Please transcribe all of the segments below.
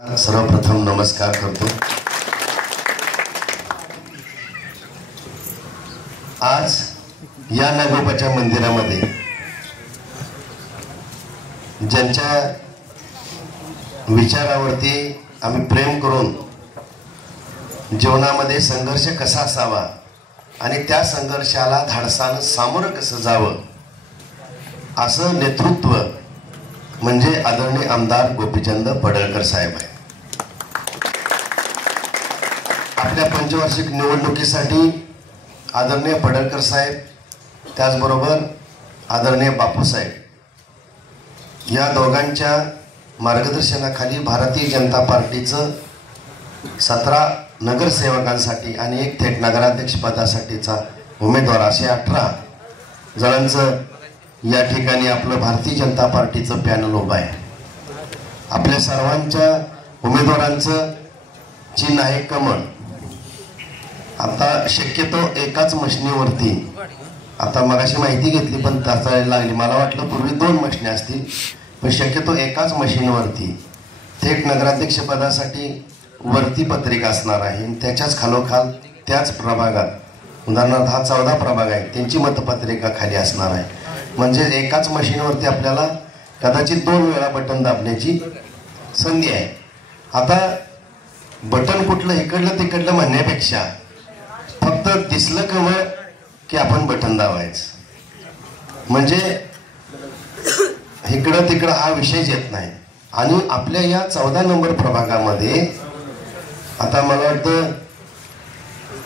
सर्वप्रथम नमस्कार करतो। आज या नागोबाच्या मंदिरामध्ये ज्यांच्या विचारावरती आम्ही प्रेम करून जीवनामध्ये संघर्ष कसा असावा आणि त्या संघर्षाला धाडसानं सामोरं कसं जावं असं नेतृत्व म्हणजे आदरणीय आमदार गोपीचंद पडळकर साहेब आहे। आपल्या पंचवार्षिक निवडणुकीसाठी आदरणीय पडळकर साहेब त्याचबरोबर आदरणीय बापूसाहेब या दोघांच्या मार्गदर्शनाखाली भारतीय जनता पार्टीचं 17 नगरसेवकांसाठी आणि एक थेट नगराध्यक्ष पदासाठीचा उमेदवार असे 18 जणांचं या ठिकाणी आपलं भारतीय जनता पार्टीचं पॅनल उभं आहे। आपल्या सर्वांच्या उमेदवारांचं चिन्ह आहे कमळ। आता शक्यतो एकाच मशनीवरती आता मगाशी माहिती घेतली पण तासायला लागली, मला वाटलं पूर्वी 2 मशनी असतील पण शक्यतो एकाच मशीनवरती थेट नगराध्यक्ष पदासाठी वरती पत्रिका असणार आहे आणि त्याच्याच खालोखाल त्याच प्रभागात उदाहरणार्थ हा 14 प्रभाग आहे त्यांची मतपत्रिका खाली असणार आहे। म्हणजे एकाच मशीनवरती आपल्याला कदाचित 2 वेळा बटन दाबण्याची संधी आहे। आता बटन कुठलं इकडलं तिकडलं म्हणण्यापेक्षा फक्त दिसलं कमळ की आपण बटन दाबायचं, म्हणजे इकडं तिकडं हा विषयच येत नाही। आणि आपल्या या 14 नंबर प्रभागामध्ये आता मला वाटतं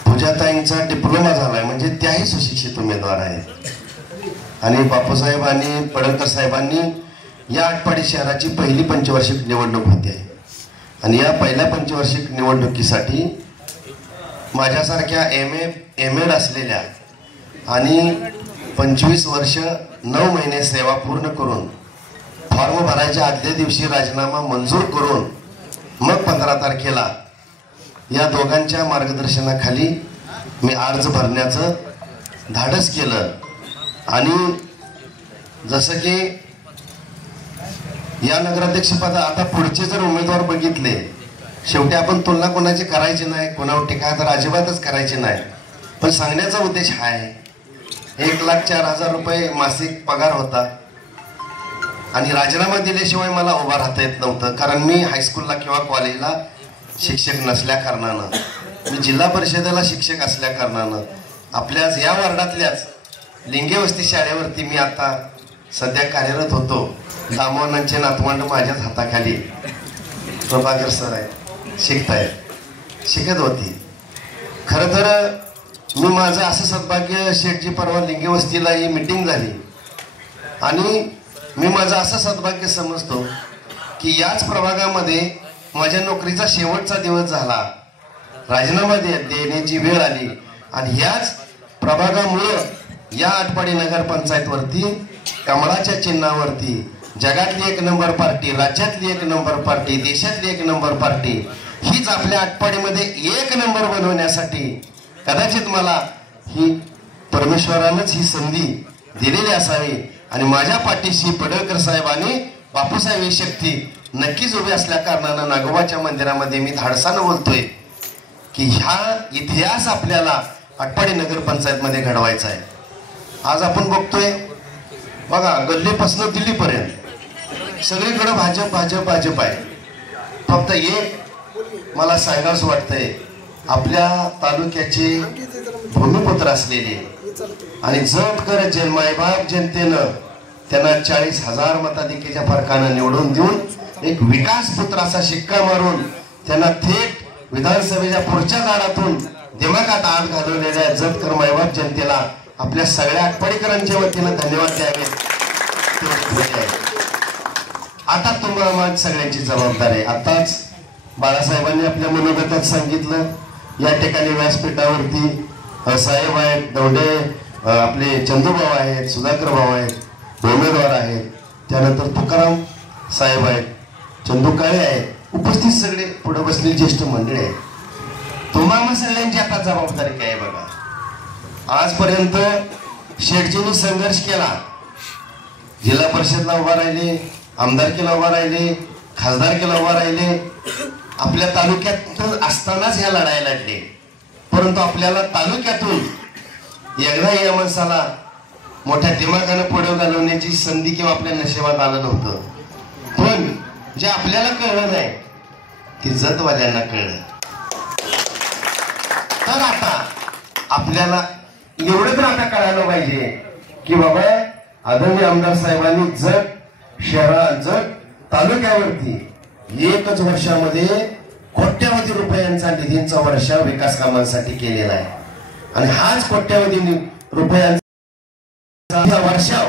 पूजाताईंचा डिप्लोमा झालाय, म्हणजे त्याही सुशिक्षित उमेदवार आहेत। आणि बापूसाहेब आणि पडळकर साहेबांनी या आटपाडी शहराची पहिली पंचवार्षिक निवडणूक होती आहे आणि या पहिल्या पंचवार्षिक निवडणुकीसाठी माझ्यासारख्या एम.एड असलेल्या आणि 25 वर्ष 9 महिने सेवा पूर्ण करून फॉर्म भरायच्या आदल्या दिवशी राजीनामा मंजूर करून मग 15 तारखेला या दोघांच्या मार्गदर्शनाखाली मी अर्ज भरण्याचं धाडस केलं। आणि जसं की या नगराध्यक्षपदा आता पुढचे जर उमेदवार बघितले, शेवटी आपण तुलना कोणाची करायची नाही, कोणावर टीका तर अजिबातच करायची नाही, पण सांगण्याचा उद्देश हा आहे 1,04,000 रुपये मासिक पगार होता आणि राजीनामा दिल्याशिवाय मला उभा राहता येत नव्हतं, कारण मी हायस्कूलला किंवा कॉलेजला शिक्षक नसल्या कारणानं, मी जिल्हा परिषदेला शिक्षक असल्या कारणानं आपल्याच या वार्डातल्याच लिंगे वस्ती शाळेवरती मी आता सध्या कार्यरत होतो। दामोनांचे नातवंड माझ्याच हाताखाली प्रभाकर सर आहे शिकत होती। खरं तर मी माझं असं सद्भाग्य शेठजी परवा लिंगे वस्तीला ही मीटिंग झाली आणि मी माझं असं सद्भाग्य समजतो की याच प्रभागामध्ये माझ्या नोकरीचा शेवटचा दिवस झाला, राजीनामा देण्याची वेळ आली आणि याच प्रभागामुळे या आटपाडी नगरपंचायत वरती कमळाच्या चिन्हावरती जगातली 1 नंबर पार्टी, राज्यातली 1 नंबर पार्टी, देशातली 1 नंबर पार्टी हीच आपल्या आटपाडीमध्ये 1 नंबर बनवण्यासाठी कदाचित मला ही परमेश्वरानंच ही संधी दिलेली असावी आणि माझ्या पाठीशी पडळकर साहेब आणि बापूसाहेब ही शक्ती नक्कीच उभी असल्या कारणानं नागोबाच्या मंदिरामध्ये मी धाडसानं बोलतोय की ह्या इतिहास आपल्याला आटपाडी नगरपंचायत मध्ये घडवायचा आहे। आज आपण बघतोय बघा गल्लीपासून दिल्लीपर्यंत सगळीकडे भाजप भाजप भाजप आहे। फक्त एक मला सांगावंसं वाटतंय, आपल्या तालुक्याचे भूमिपुत्र असलेले आणि जटकर मायबाप जनतेनं त्यांना 40,000 मताधिक्याच्या फरकानं निवडून देऊन एक विकास पुत्र असा शिक्का मारून त्यांना थेट विधानसभेच्या पुढच्या दारातून दिमागात आत घालवलेल्या जटकर मायबाप जनतेला आपल्या सगळ्या आटपाडीकरांच्या वतीनं धन्यवाद द्यावे। आता तुम्हाला सगळ्यांची जबाबदारी आहे। आताच बाळासाहेबांनी आपल्या मनोगतात सांगितलं, या ठिकाणी व्यासपीठावरती साहेब आहेत, दौंडे आपले चंदूभाऊ आहेत, सुधाकर भाऊ आहेत, उमेदवार आहेत, त्यानंतर तुकाराम साहेब आहेत, चंदू काळे आहेत, उपस्थित सगळे पुढे बसलेले ज्येष्ठ मंडळी आहेत। तुम्हाला सगळ्यांची आता जबाबदारी काय आहे बघा। आजपर्यंत शेठजींनी संघर्ष केला, जिल्हा परिषदला उभा राहिले, आमदारकीला उभा राहिले, खासदारकीला उभा राहिले, आपल्या तालुक्यात असतानाच ह्या लढाई लढले, परंतु आपल्याला तालुक्यातून एकदाही या माणसाला मोठ्या दिमागानं पुढे घालवण्याची संधी किंवा आपल्या नशिबात आलं नव्हतं. पण जे आपल्याला कळलं नाही ते जतवाल्यांना कळलं. तर आता आपल्याला एवढं तर आता कळायला पाहिजे की बाबा आदरणीय आमदार साहेबांनी जत तालुक्यावरती एकच वर्षामध्ये कोट्यावधी रुपयांचा निधींचा वर्षा विकास कामांसाठी केलेला आहे. आणि हाच कोट्यावधी रुपयांचा वर्षाव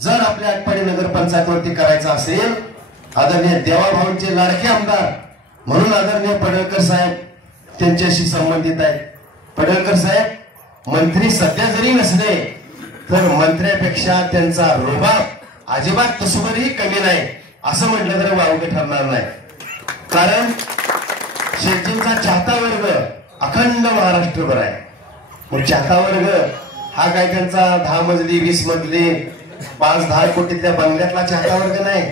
जर आपल्या आटपाडी नगरपंचायतवरती करायचा असेल, आदरणीय देवाभाऊंचे लाडके आमदार म्हणून आदरणीय पडळकर साहेब त्यांच्याशी संबंधित आहेत. पडळकर साहेब मंत्री सध्या जरी नसले तर मंत्र्यापेक्षा त्यांचा रुबाब अजिबात तसवरही कमी नाही असं म्हटलं तरी वावगे ठरणार नाही. कारण शेट्टींचा चाहता वर्ग अखंड महाराष्ट्रभर आहे. मग चाहता वर्ग हा काय त्यांचा 10 मजली 20 मजली 5-10 कोटीतल्या बंगल्यातला चाहता वर्ग नाही.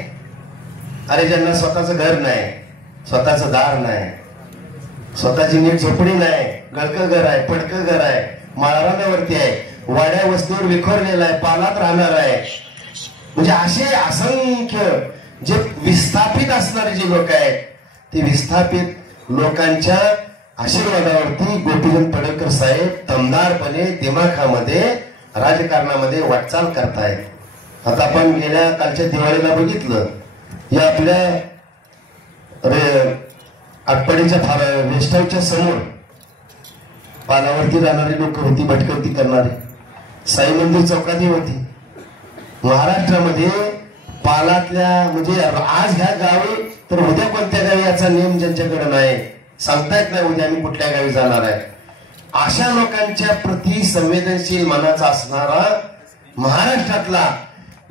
अरे ज्यांना स्वतःचं घर नाही, स्वतःचं दार नाही, स्वतःची नीट झोपडी नाही, गळकं घर आहे, पडकं घर आहे, माळरानावरती आहे, वाड्या वस्तीवर विखरलेला आहे, पालात राहणार आहे, म्हणजे असे असंख्य जे विस्थापित असणारे जे लोक आहेत ते विस्थापित लोकांच्या आशीर्वादावरती गोपीचंद पडळकर साहेब दमदारपणे दिमाखामध्ये राजकारणामध्ये वाटचाल करतायत. आता आपण गेल्या कालच्या दिवाळीला बघितलं, या आपल्या आटपाडीच्या गेस्ट हाऊसच्या समोर पालावरती जाणारी लोक होती, भटकंती करणारी, साई मंदिर चौकातही होती. महाराष्ट्रामध्ये पालातल्या म्हणजे आज ह्या गावी तर उद्या कोणत्या गावी याचा नियम ज्यांच्याकडे नाही, सांगता येत नाही उद्या आम्ही कुठल्या गावी जाणार आहे. अशा लोकांच्या प्रति संवेदनशील मनाचा असणारा महाराष्ट्रातला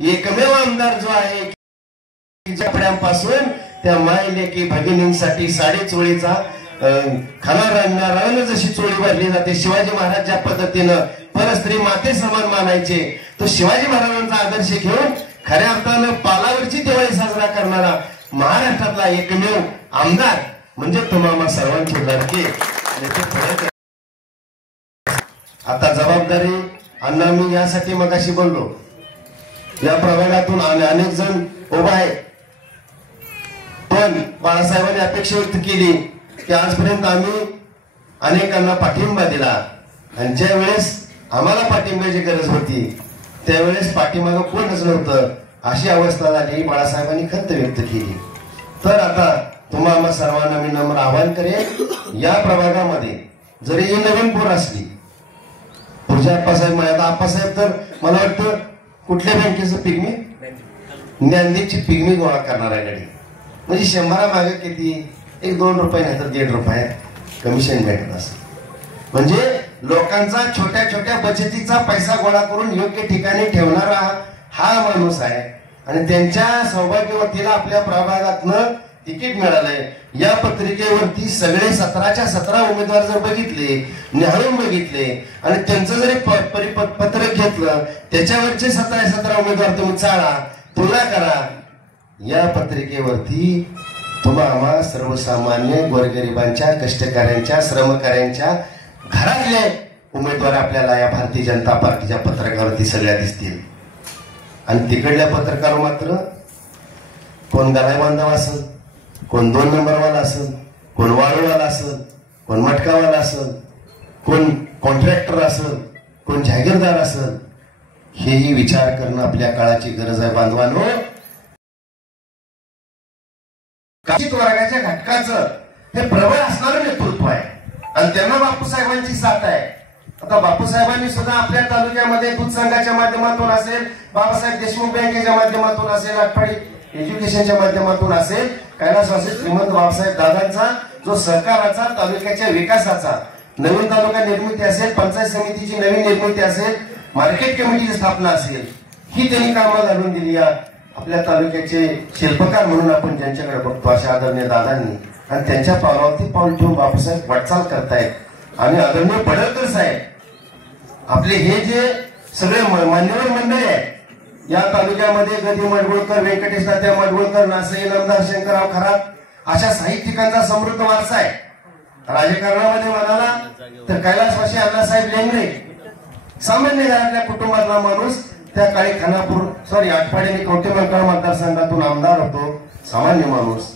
एकमेव आमदार जो आहे, कपड्यांपासून त्या माय लेकी भगिनींसाठी साडी चोळीचा खाना जशी चोळी भरली जाते, शिवाजी महाराज ज्या पद्धतीनं परस्त्री माते समान मानायचे, तो शिवाजी महाराजांचा आदर्श घेऊन खऱ्या अर्थानं पालावरची दिवाळी साजरा करणारा महाराष्ट्रातला एकमेव आमदार म्हणजे तुम्हाला सर्वांचे लाडके. आता जबाबदारी अण्णा मी यासाठी मगाशी बोललो, या प्रभागातून अनेक जण उभा आहेत, पण बाळासाहेबांनी अपेक्षा व्यक्त केली की आजपर्यंत आम्ही अनेकांना पाठिंबा दिला आणि ज्या वेळेस आम्हाला पाठिंब्याची गरज होती त्यावेळेस पाठीमागं कोणच नव्हतं, अशी अवस्था झाली. बाळासाहेबांनी खंत व्यक्त केली. तर आता तुम्हाला सर्वांना मी नम्र आवाहन करेन, या प्रभागामध्ये जरी ही नवीन पोर असली, पुढच्या आप्पासाहेब आता आप्पासाहेब तर मला वाटतं कुठल्या बँकेचं पिगमी ज्ञानदीपची पिगमी गोळा करणार आहे गाडी, म्हणजे 100 मागे किती 1-2 रुपये नाही तर 1.5 रुपये कमिशन भेटत असत. म्हणजे लोकांचा छोट्या छोट्या बचतीचा पैसा गोळा करून योग्य ठिकाणी ठेवणारा हा माणूस आहे. आणि त्यांच्या सौभाग्यवतीला आपल्या प्रभागातनं तिकीट मिळालंय. या पत्रिकेवरती सगळे 17च्या 17 उमेदवार जर बघितले, निहाळून बघितले आणि त्यांचं जरी परिपत्रक घेतलं, त्याच्यावरचे 17 उमेदवार तुम्ही चाळा, तुलना करा. या पत्रिकेवरती तुम्हाला सर्वसामान्य गोरगरिबांच्या, कष्टकऱ्यांच्या, श्रमकाऱ्यांच्या घरातले उमेदवार आपल्याला या भारतीय जनता पार्टीच्या पत्रकावरती सगळ्या दिसतील. आणि तिकडल्या पत्रकार मात्र कोण गलाय बांधव असेल, कोण 2 नंबरवाला असेल, कोण वाळूवाला असेल, कोण मटकावाला असेल, कोण कॉन्ट्रॅक्टर असेल, कोण जागीरदार असेल, हेही विचार करणं आपल्या काळाची गरज आहे बांधवांनो. वर्गाच्या घटकाचं हे प्रबळ असणारं नेतृत्व आहे आणि त्यांना बापूसाहेबांची साथ आहे. आता बापूसाहेबांनी सुद्धा आपल्या तालुक्यामध्ये दूध संघाच्या माध्यमातून असेल, बाबासाहेब देशमुख बँकेच्या माध्यमातून असेल, आटपाडी एज्युकेशनच्या माध्यमातून असेल, कैलासवासी श्रीमंत बाबासाहेब दादांचा जो सहकाराचा तालुक्याच्या विकासाचा नवीन तालुका निर्मिती असेल, पंचायत समितीची नवीन निर्मिती असेल, मार्केट कमिटीची स्थापना असेल, ही त्यांनी कामं घालून दिली. आपल्या तालुक्याचे शिल्पकार म्हणून आपण ज्यांच्याकडे बघतो अशा आदरणीय दादांनी, आणि त्यांच्या पावलावरती पाऊल ठेवून बापूसाहेब वाटचाल करतायत. आणि आदरणीय पडळकर साहेब आपले हे जे सगळे मान्यवर मंडळी आहेत या तालुक्यामध्ये, गदी मडगुळकर, व्यंकटेश तात्या मडगुळकर, नासई नामदार शंकरराव खरात, अशा साहित्यिकांचा समृद्ध वारसा आहे. राजकारणामध्ये म्हणाला तर कैलासवासी अण्णासाहेब लेंगरे सामान्य घरातल्या कुटुंबातला माणूस, त्या काळी खानापूर आटपाडी आणि कवठेमहांकाळ मतदारसंघातून आमदार होतो, सामान्य माणूस.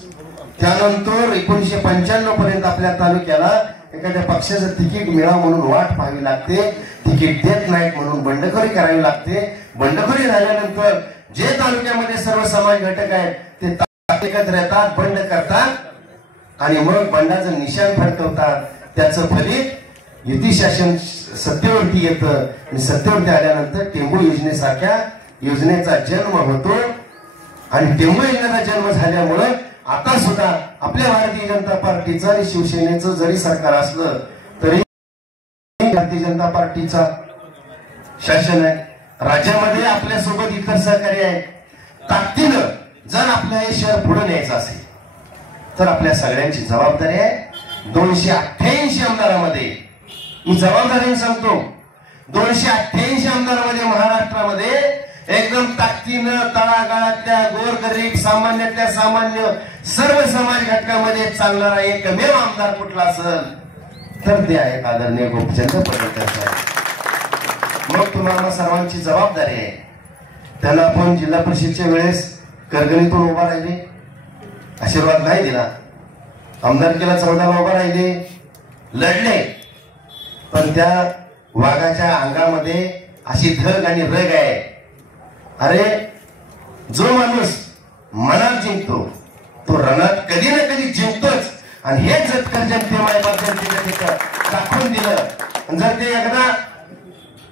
त्यानंतर 1995 पर्यंत आपल्या तालुक्याला एखाद्या पक्षाचं तिकीट मिळावं म्हणून वाट पाहावी लागते, तिकीट देत नाहीत म्हणून बंडखोरी करावी लागते. बंडखोरी झाल्यानंतर जे तालुक्यामध्ये सर्व समाज घटक आहेत ते एकत्र येतात, बंड करतात आणि मग बंडाचं निशाण फडकवतात. त्याचं फलित युती शासन सत्तेवरती येतं आणि सत्तेवरती आल्यानंतर टेंबू योजनेसारख्या योजनेचा जन्म होतो. आणि टेंबू योजनेचा जन्म झाल्यामुळे आता सुद्धा आपल्या भारतीय जनता पार्टीचं आणि शिवसेनेचं जरी सरकार असलं तरी भारतीय जनता पार्टीचा शासन आहे. राज्यामध्ये आपल्या सोबत इतर सहकारी आहेत. ताकदीनं जर आपल्या हे शहर पुढे न्यायचं असेल तर आपल्या सगळ्यांची जबाबदारी आहे. 288 आमदारामध्ये मी जबाबदारीने सांगतो, 288 आमदारामध्ये महाराष्ट्रामध्ये एकदम ताकदीनं तळागाळातल्या गोरगरीब सामान्यातल्या सामान्य सर्व समाज घटकामध्ये चालणारा एकमेव आमदार कुठला असेल तर ते आहे आदरणीय गोपीचंद पडळकर साहेब. मग तुम्हाला सर्वांची जबाबदारी आहे. त्यांना आपण जिल्हा परिषदच्या वेळेस करगणीतून उभा राहिले, आशीर्वाद नाही दिला. आमदारकीला 14 उभा राहिले, लढले, पण त्या वाघाच्या अंगामध्ये अशी धग आणि रग आहे. अरे जो माणूस मनात जिंकतो तो रणात कधी ना कधी जिंकतोच. आणि हे जतकर जनतेच्या दाखवून दिलं. जर ते एकदा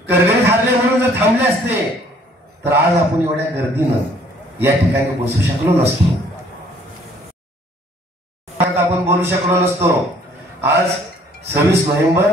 करगणीत हारले म्हणून जर थांबले असते तर आज आपण एवढ्या गर्दीनं या ठिकाणी बसू शकलो नसतो, आपण बोलू शकलो नसतो. आज 26 नोव्हेंबर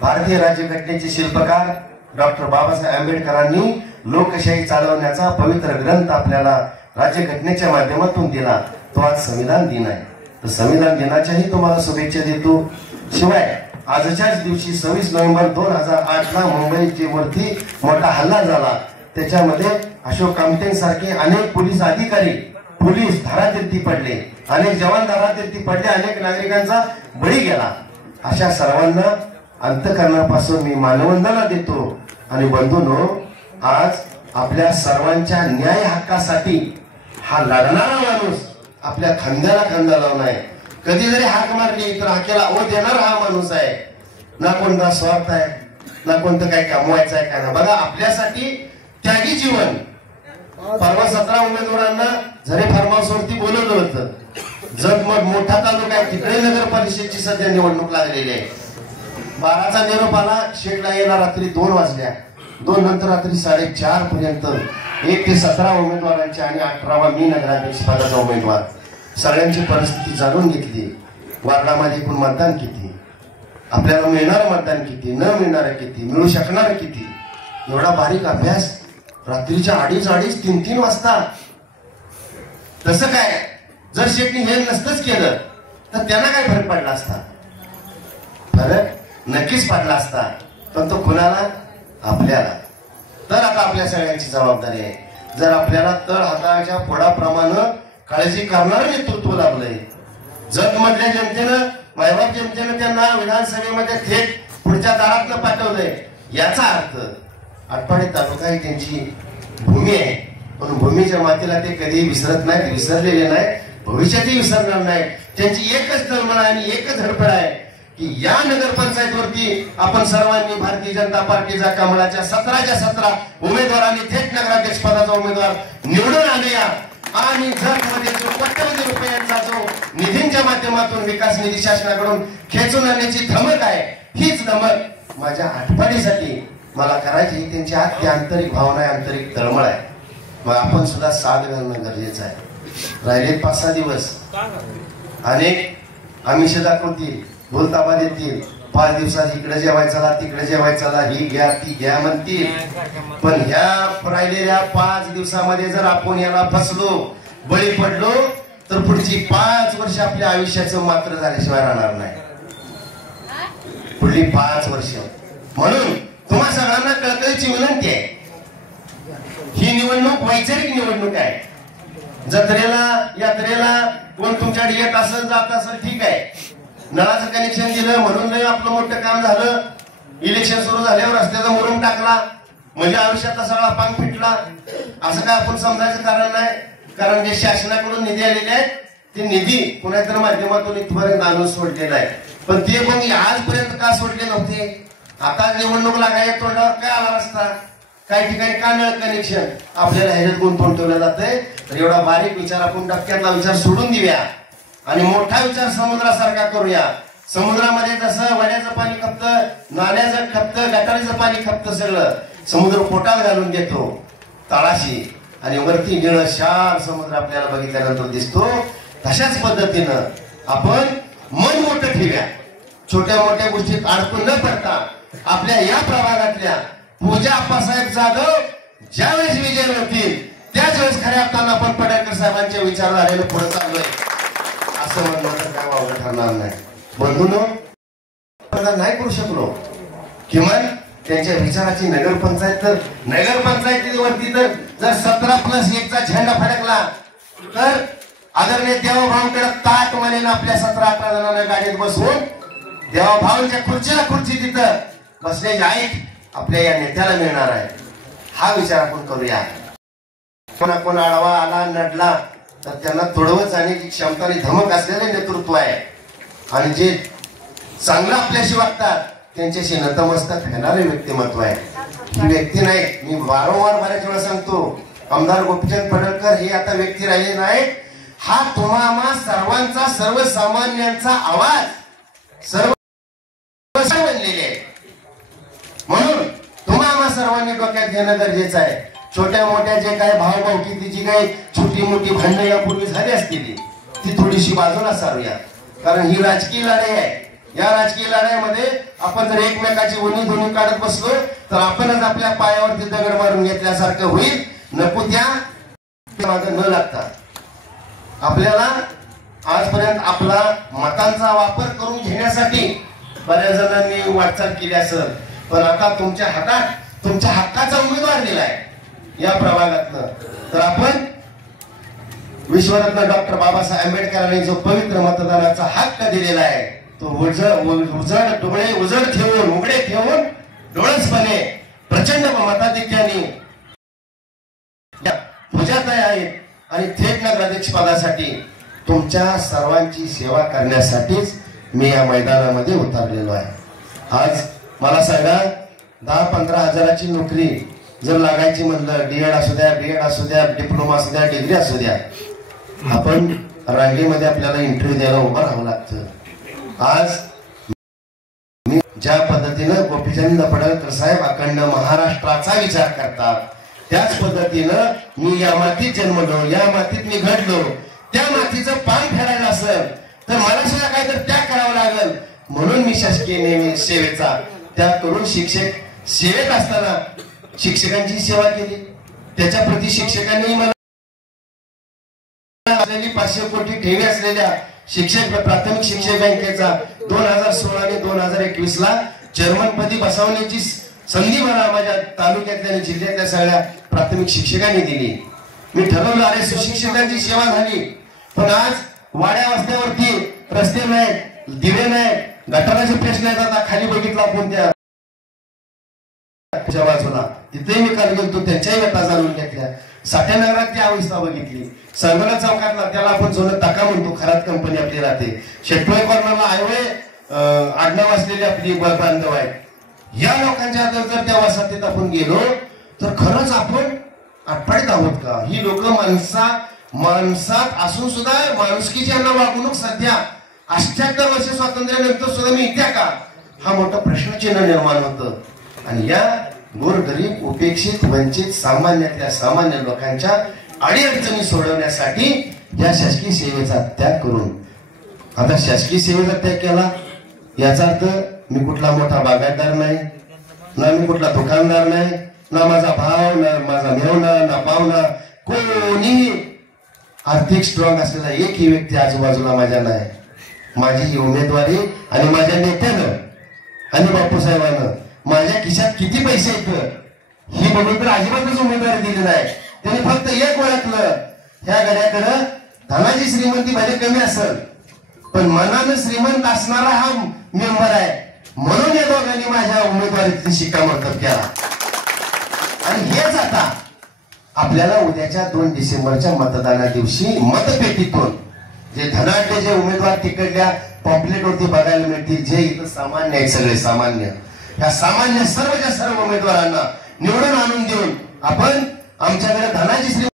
भारतीय राज्यघटनेचे शिल्पकार डॉक्टर बाबासाहेब आंबेडकरांनी लोकशाही चालवण्याचा पवित्र ग्रंथ आपल्याला राज्यघटनेच्या माध्यमातून दिला. तो आज संविधान दिन आहे. तर संविधान दिनाच्याही तुम्हाला शुभेच्छा देतो. शिवाय आजच्याच दिवशी 26 नोव्हेंबर 2008 ला मुंबईवरती मोठा हल्ला झाला. त्याच्यामध्ये अशोक कामते सारखे अनेक पोलीस अधिकारी, पोलीस धारातीर्थी पडले, अनेक जवान धारातीर्थी पडले, अनेक नागरिकांचा बळी गेला. अशा सर्वांना अंतःकरणापासून मी मानवंदना देतो. आणि बंधूंनो, आज आपल्या सर्वांच्या न्याय हक्कासाठी हा लढणारा माणूस आपल्या खांद्याला खांदा लावून आहे. कधी जरी हाक मारली तर हाकेला ओ देणारा हा माणूस आहे. ना कोणता स्वार्थ आहे, ना कोणतं काही कमवायचं आहे का ना. बघा, आपल्यासाठी त्यागी जीवन. परवा 17 उमेदवारांना झरे फार्म हाऊस वरती बोलवलं होतं. जग मग मोठा तालुका आहे, तिकडे नगर परिषदेची सध्या निवडणूक लागलेली आहे. 12चा निरोप आला, शेटला यायला रात्री 2 वाजल्या. 2 नंतर रात्री 4:30 पर्यंत 1 ते 17 उमेदवारांच्या आणि 18वा मी नगराध्यक्ष पदाचा उमेदवार सगळ्यांची परिस्थिती जाणून घेतली. वार्डामध्ये एकूण मतदान किती, आपल्याला मिळणार मतदान किती, न मिळणार किती, मिळू शकणार किती, एवढा बारीक अभ्यास रात्रीच्या 2:30 3 वाजता. तसं काय जर शेटनी हे नसतंच केलं तर त्यांना काय फरक पडला असता? फरक नक्कीच पडला असता. पण तो कुणाला? आपल्याला. तर आता आपल्या सगळ्यांची जबाबदारी आहे. जर आपल्याला तळ हाताच्या फोडाप्रमाणे काळजी करणारं नेतृत्व लाभलंय, जत मधल्या जनतेनं, मायबाप जनतेनं त्यांना विधानसभेमध्ये थेट पुढच्या दारातनं पाठवलंय. याचा अर्थ आटपाडी तालुका ही त्यांची भूमी आहे. पण भूमीच्या मातेला ते कधी विसरत नाहीत, विसरलेले नाही, भविष्यातही विसरणार नाही. त्यांची एकच तळमळ आणि एकच धडपड आहे की या नगरपंचायत वरती आपण सर्वांनी भारतीय जनता पार्टीचा कमळाच्या 17च्या 17 उमेदवारांनी थेट नगराध्यक्ष पदाचा उमेदवार निवडून आणूया. आणि जगमध्ये जो कोट्यवधी रुपयांचा जो निधींच्या माध्यमातून विकास निधी शासनाकडून खेचून आणण्याची धमक आहे, हीच धमक माझ्या आटपाडीसाठी मला करायची. ही त्यांची आत आंतरिक भावना आहे, आंतरिक तळमळ आहे. मग आपण सुद्धा साथ घालणं गरजेचं आहे. राहिले 5-6 दिवस अनेक आमिष दाखवतील, बोलताबा देतील. 5 दिवसात इकडे जेवायचा, तिकडे जेवायचा, ही घ्या ती घ्या म्हणतील. पण ह्या राहिलेल्या 5 दिवसामध्ये जर आपण याला फसलो, बळी पडलो तर पुढची 5 वर्ष आपल्या आयुष्याचं मात्र झाल्याशिवाय राहणार नाही. पुढली 5 वर्ष. म्हणून तुम्हा सगळ्यांना कळकळीची विनंती आहे, ही निवडणूक वैचारिक निवडणूक आहे. जत्रेला यात्रेला कोण तुमच्याकडे येत असेल जात असेल ठीक आहे, नळाचं कनेक्शन दिलं म्हणून नाही आपलं मोठं काम झालं, इलेक्शन सुरू झाल्यावर रस्त्याचा मुरुम टाकला म्हणजे आयुष्यातला सगळा पांग फिटला असं काय आपण समजायचं कारण नाही. कारण जे शासनाकडून निधी आलेले आहेत ते निधी कुणाच्या माध्यमातून इथपर्यंत आणून सोडलेला आहे, पण ते मग आजपर्यंत का सोडले नव्हते. आता निवडणूक लागायच्या तोंडावर काय आला रस्ता, काही ठिकाणी का नळ कनेक्शन, आपल्याला ह्याच्यात गुंतवून ठेवलं जातंय. तर एवढा बारीक विचार आपण डबक्यातला विचार सोडून देऊया आणि मोठा विचार समुद्रासारखा करूया. समुद्रामध्ये जसं वड्याचं पाणी खपतं, नाल्याचं खपतं, गटारीचं पाणी खपतं, सगळं समुद्र पोटात घालून देतो तळाशी आणि वरती निळं शार समुद्र आपल्याला बघितल्यानंतर दिसतो. तशाच पद्धतीनं आपण मन मोठं ठेवूया, छोट्या मोठ्या गोष्टीत अडकून न पडता आपल्या या प्रभागातल्या पूजा आप्पासाहेब जाधव ज्यावेळेस विजय होतील त्याच वेळेस खऱ्या अर्थानं आपण पडळकर साहेबांच्या विचारधारेला पुढे चाललोय असं म्हणणं तर काय वावगं ठरणार नाही. बंधूंनो, नाही करू शकलो किमान त्यांच्या विचाराची नगरपंचायत, तर नगरपंचायतीवरती तर जर 17+1चा झेंडा फडकला तर आदरणीय देवाभाऊंकडे ताट मानेन आपल्या 17-18 जणांना गाडीत बसवून देवाभाऊंच्या खुर्चीला खुर्ची तिथं बसण्याची ऐट आपल्या या नेत्याला मिळणार आहे. हा विचार आपण करूया. कोण आडवा आला नडला तर त्यांना तोडवत जाण्याची क्षमता आणि धमक असलेले नेतृत्व आहे आणि जे चांगलं आपल्याशी वागतात त्यांच्याशी नतमस्तक होणारे व्यक्तिमत्व आहे. ही व्यक्ती नाही, मी वारंवार बऱ्याच वेळा सांगतो, आमदार गोपीचंद पडळकर हे आता व्यक्ती राहिले नाहीत, हा तुम्हा सर्वांचा सर्वसामान्यांचा आवाज सर्व बनलेले आहे. म्हणून तुम्हा सर्वांनी डोक्यात घेणं गरजेचं आहे. छोट्या मोठ्या जे काय भावभावकीची जी काही छोटी मोठी भांडणं यापूर्वी झाली असतील ती थोडीशी बाजूला सारूया, कारण ही राजकीय लढाई आहे. या राजकीय लढाईमध्ये आपण जर एकमेकाची उणी धुणी काढत बसलो तर आपणच आपल्या पायावरती दगड मारून घेतल्यासारखं होईल. नको त्या मागं न लागता आपल्याला आजपर्यंत आपला मतांचा वापर करून घेण्यासाठी बऱ्याच जणांनी वाटचाल केली असेल, पण आता तुमच्या हातात तुमच्या हक्काचा उमेदवार दिलाय या प्रभागातनं. तर आपण विश्वरत्न डॉक्टर बाबासाहेब आंबेडकरांनी जो पवित्र मतदानाचा हक्क दिलेला आहे तो उजड ठेवून उघडे ठेवून डोळसपणे प्रचंड मताधिक्याने पूजाताई आहेत आणि थेट नगराध्यक्ष पदासाठी तुमच्या सर्वांची सेवा करण्यासाठीच मी या मैदानामध्ये उतरलेलो आहे. आज मला सांगा 10-15 हजाराची नोकरी जर लागायची म्हणलं, डीएड असू द्या, बीएड असू द्या, डिप्लोमा असू द्या, डिग्री असू द्या, आपण रांगेमध्ये आपल्याला इंटरव्ह्यू द्यायला उभं राहावं लागतं. आज मी ज्या पद्धतीनं गोपीचंद पडळकर साहेब अखंड महाराष्ट्राचा विचार करतात त्याच पद्धतीनं मी या मातीत जन्मलो, या मातीत मी घडलो, त्या मातीचं पान फेरायला असेल तर मला सुद्धा काहीतरी त्याग करावा लागेल. म्हणून मी शासकीय नेहमी सेवेचा त्याग करून शिक्षक सेवेत असताना शिक्षकांची सेवा केली. त्याच्या प्रती शिक्षकांनी मला 500 कोटी ठेवी असलेल्या शिक्षक प्राथमिक शिक्षक बँकेचा 2016 आणि 2021 ला चेअरमनपदी बसवण्याची संधी मला माझ्या तालुक्यातल्या आणि जिल्ह्यातल्या सगळ्या प्राथमिक शिक्षकांनी दिली. मी ठरवलं अरे सुशिक्षकांची सेवा झाली, पण आज वाड्या वस्त्यावरती रस्ते नाहीत, दिवे नाहीत, गटाराचे प्रश्न आहेत. आता खाली बघितला आपण त्या बाजूला तिथे मी काल गेलो, त्यांच्याही गटा जाणून घेतल्या. साठ्यानगरात ती अवस्था बघितली. संगणक चौकातला त्याला आपण जुनं टाका म्हणतो, खरात कंपनी आपली राहते. शेटवाई कॉर्नरला हायवे आडनाव असलेली आपली बांधव आहे. या लोकांच्या जर त्या वसाहतीत आपण गेलो तर खरंच आपण आटपाडीत आहोत का? ही लोक माणसात असून सुद्धा माणुसकीची यांना वागणूक सध्या 78 वर्ष स्वातंत्र्यानंतर सुद्धा मिळत्या का? हा मोठा प्रश्नचिन्ह निर्माण होतं. आणि या गोरगरीब उपेक्षित वंचित सामान्यातल्या सामान्य लोकांच्या अडीअडचणी सोडवण्यासाठी या शासकीय सेवेचा त्याग करून आता शासकीय सेवेचा त्याग केला याचा अर्थ मी कुठला मोठा बागायतदार नाही, ना मी कुठला दुकानदार नाही, ना माझा भाव, ना माझा मेवणा, ना पाहुणा, कोणीही आर्थिक स्ट्रॉंग असलेला एकही व्यक्ती आजूबाजूला माझ्या नाही. माझी ही उमेदवारी आणि माझ्या नेत्यानं आणि बापूसाहेबांनं माझ्या खिशात किती पैसे आहेत ही बघून तर अजिबातच उमेदवारी दिली नाही. त्यांनी फक्त एक ओळखलं ह्या गड्याकडं धनाची श्रीमंती भले कमी असेल पण मनानं श्रीमंत असणारा हा मेंबर आहे, म्हणून या दोघांनी माझ्या उमेदवारीची शिक्कामोर्तब केला. आणि हेच आता आपल्याला उद्याच्या 2 डिसेंबरच्या मतदाना दिवशी मतपेटीतून जे धनाढ्य जे उमेदवार तिकडल्या पॉम्पलेटवरती बघायला मिळतील, जे इथं सामान्य आहेत, सगळे सामान्य, ह्या सामान्य सर्वच्या सर्व उमेदवारांना निवडून आणून देऊन आपण आमच्याकडे धनाची